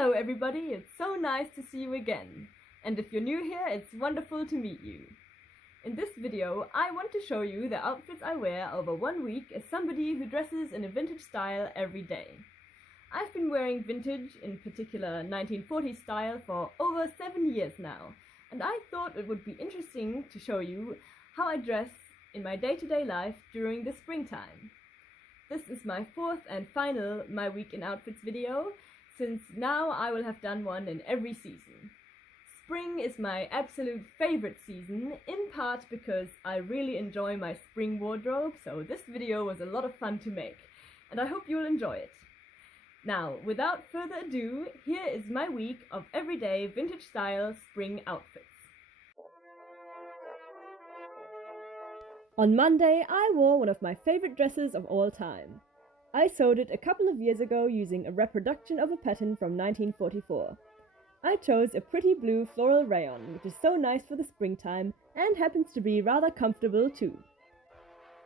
Hello everybody, it's so nice to see you again. And if you're new here, it's wonderful to meet you. In this video, I want to show you the outfits I wear over 1 week as somebody who dresses in a vintage style every day. I've been wearing vintage, in particular 1940s style, for over 7 years now, and I thought it would be interesting to show you how I dress in my day-to-day life during the springtime. This is my fourth and final My Week in Outfits video, since now I will have done one in every season. Spring is my absolute favorite season, in part because I really enjoy my spring wardrobe, so this video was a lot of fun to make, and I hope you'll enjoy it. Now, without further ado, here is my week of everyday vintage style spring outfits. On Monday, I wore one of my favorite dresses of all time. I sewed it a couple of years ago using a reproduction of a pattern from 1944. I chose a pretty blue floral rayon, which is so nice for the springtime and happens to be rather comfortable too.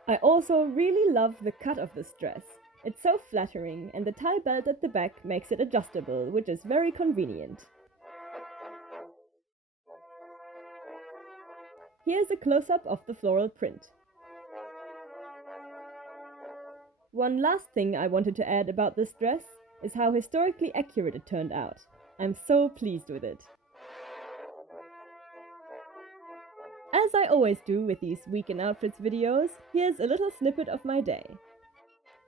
I also really love the cut of this dress. It's so flattering, and the tie belt at the back makes it adjustable, which is very convenient. Here's a close-up of the floral print. One last thing I wanted to add about this dress is how historically accurate it turned out. I'm so pleased with it. As I always do with these Week in Outfits videos, here's a little snippet of my day.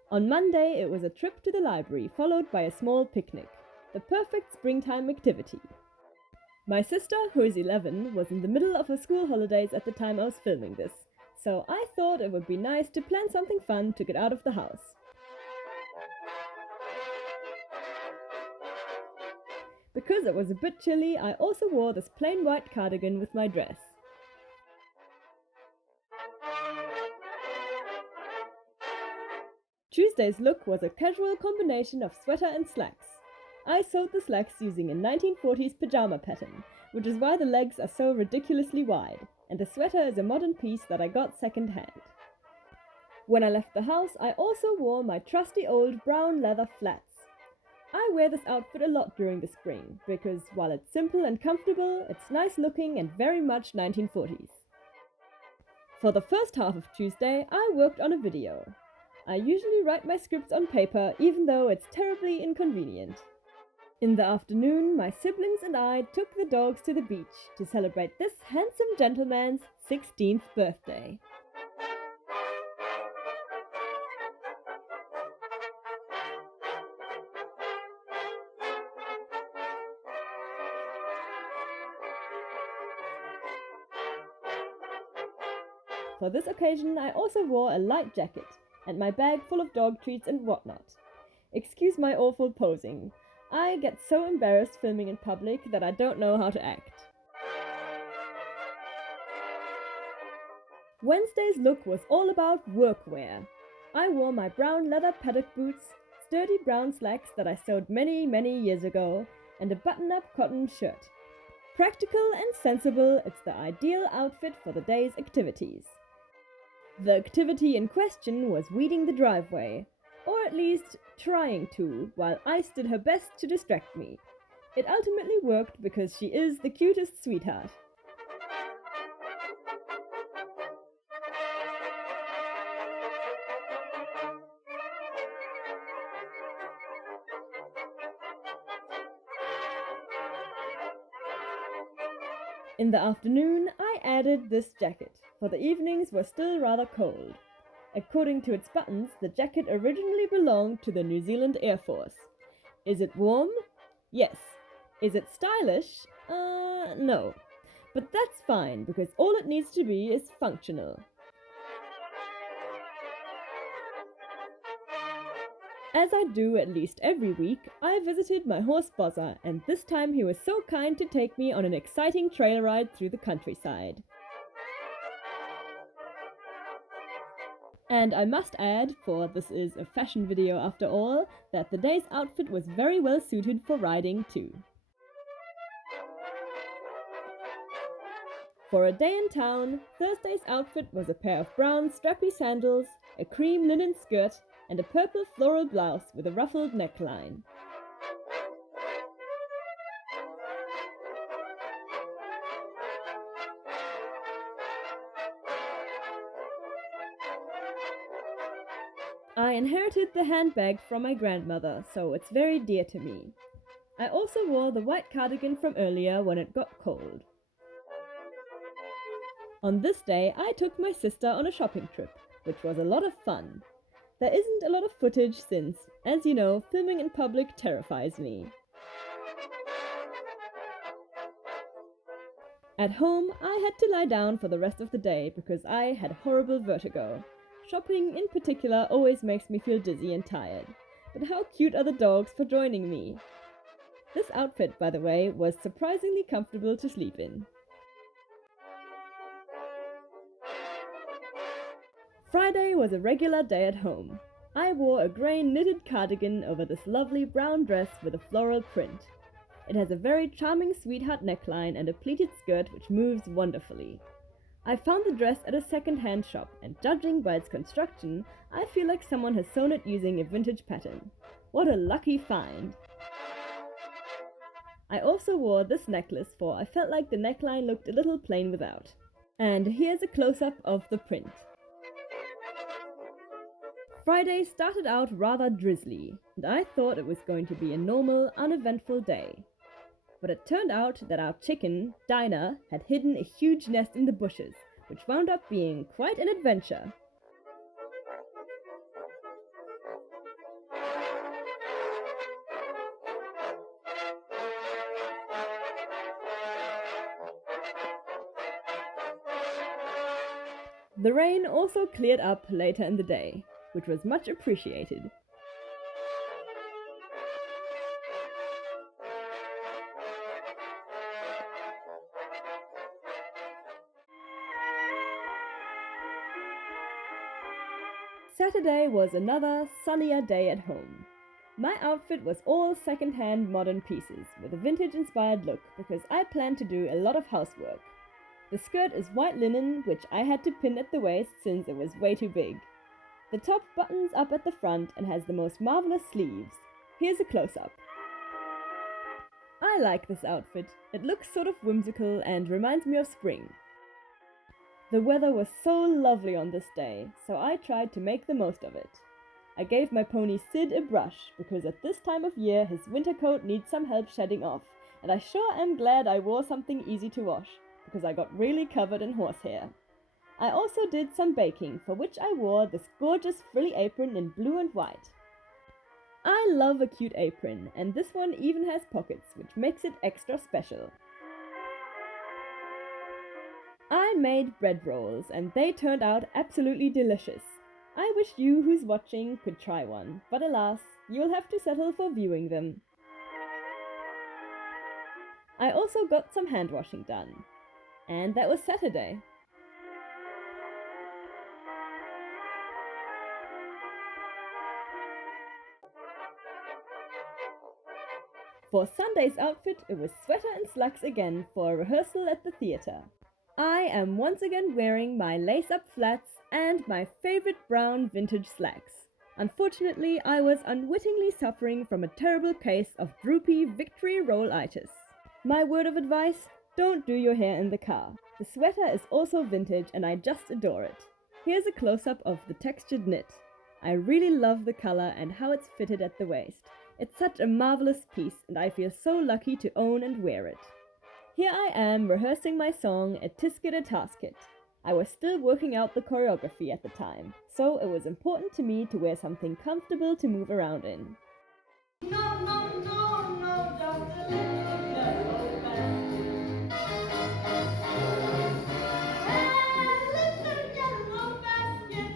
On Monday, it was a trip to the library, followed by a small picnic. The perfect springtime activity. My sister, who is 11, was in the middle of her school holidays at the time I was filming this, so I thought it would be nice to plan something fun to get out of the house. Because it was a bit chilly, I also wore this plain white cardigan with my dress. Tuesday's look was a casual combination of sweater and slacks. I sewed the slacks using a 1940s pajama pattern, which is why the legs are so ridiculously wide, and the sweater is a modern piece that I got second-hand. When I left the house, I also wore my trusty old brown leather flats. I wear this outfit a lot during the spring, because while it's simple and comfortable, it's nice looking and very much 1940s. For the first half of Tuesday, I worked on a video. I usually write my scripts on paper, even though it's terribly inconvenient. In the afternoon, my siblings and I took the dogs to the beach to celebrate this handsome gentleman's 16th birthday. For this occasion, I also wore a light jacket and my bag full of dog treats and whatnot. Excuse my awful posing. I get so embarrassed filming in public that I don't know how to act. Wednesday's look was all about workwear. I wore my brown leather paddock boots, sturdy brown slacks that I sewed many years ago, and a button-up cotton shirt. Practical and sensible, it's the ideal outfit for the day's activities. The activity in question was weeding the driveway, or at least trying to, while Ice did her best to distract me. It ultimately worked because she is the cutest sweetheart. In the afternoon, I added this jacket, for the evenings were still rather cold. According to its buttons, the jacket originally belonged to the New Zealand Air Force. Is it warm? Yes. Is it stylish? No. But that's fine, because all it needs to be is functional. As I do at least every week, I visited my horse Bozza, and this time he was so kind to take me on an exciting trail ride through the countryside. And I must add, for this is a fashion video after all, that the day's outfit was very well suited for riding too. For a day in town, Thursday's outfit was a pair of brown strappy sandals, a cream linen skirt, and a purple floral blouse with a ruffled neckline. I inherited the handbag from my grandmother, so it's very dear to me. I also wore the white cardigan from earlier when it got cold. On this day, I took my sister on a shopping trip, which was a lot of fun. There isn't a lot of footage since, as you know, filming in public terrifies me. At home, I had to lie down for the rest of the day because I had horrible vertigo. Shopping in particular always makes me feel dizzy and tired. But how cute are the dogs for joining me? This outfit, by the way, was surprisingly comfortable to sleep in. Friday was a regular day at home. I wore a grey knitted cardigan over this lovely brown dress with a floral print. It has a very charming sweetheart neckline and a pleated skirt which moves wonderfully. I found the dress at a second-hand shop, and judging by its construction, I feel like someone has sewn it using a vintage pattern. What a lucky find! I also wore this necklace for I felt like the neckline looked a little plain without. And here's a close-up of the print. Friday started out rather drizzly, and I thought it was going to be a normal, uneventful day. But it turned out that our chicken, Dinah, had hidden a huge nest in the bushes, which wound up being quite an adventure. The rain also cleared up later in the day, which was much appreciated. Saturday was another sunnier day at home. My outfit was all second-hand modern pieces with a vintage-inspired look because I planned to do a lot of housework. The skirt is white linen, which I had to pin at the waist since it was way too big. The top buttons up at the front and has the most marvelous sleeves. Here's a close-up. I like this outfit. It looks sort of whimsical and reminds me of spring. The weather was so lovely on this day, so I tried to make the most of it. I gave my pony Sid a brush because at this time of year his winter coat needs some help shedding off, and I sure am glad I wore something easy to wash because I got really covered in horsehair. I also did some baking, for which I wore this gorgeous frilly apron in blue and white. I love a cute apron, and this one even has pockets, which makes it extra special. I made bread rolls, and they turned out absolutely delicious. I wish you who's watching could try one, but alas, you'll have to settle for viewing them. I also got some hand washing done. And that was Saturday. For Sunday's outfit, it was sweater and slacks again for a rehearsal at the theatre. I am once again wearing my lace-up flats and my favorite brown vintage slacks. Unfortunately, I was unwittingly suffering from a terrible case of droopy victory roll-itis. My word of advice, don't do your hair in the car. The sweater is also vintage and I just adore it. Here's a close-up of the textured knit. I really love the color and how it's fitted at the waist. It's such a marvelous piece and I feel so lucky to own and wear it. Here I am rehearsing my song A Tisket a Tasket. I was still working out the choreography at the time, so it was important to me to wear something comfortable to move around in. No, no, no, no, just a little yellow basket. A little yellow basket.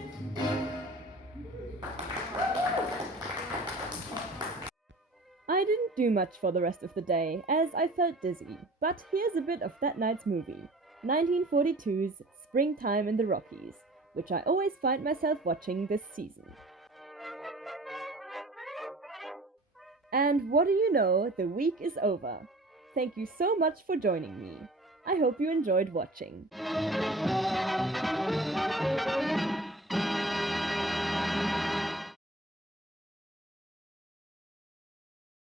I didn't do much for the rest of the day, as I felt dizzy, but here's a bit of that night's movie, 1942's Springtime in the Rockies, which I always find myself watching this season. And what do you know, the week is over. Thank you so much for joining me. I hope you enjoyed watching.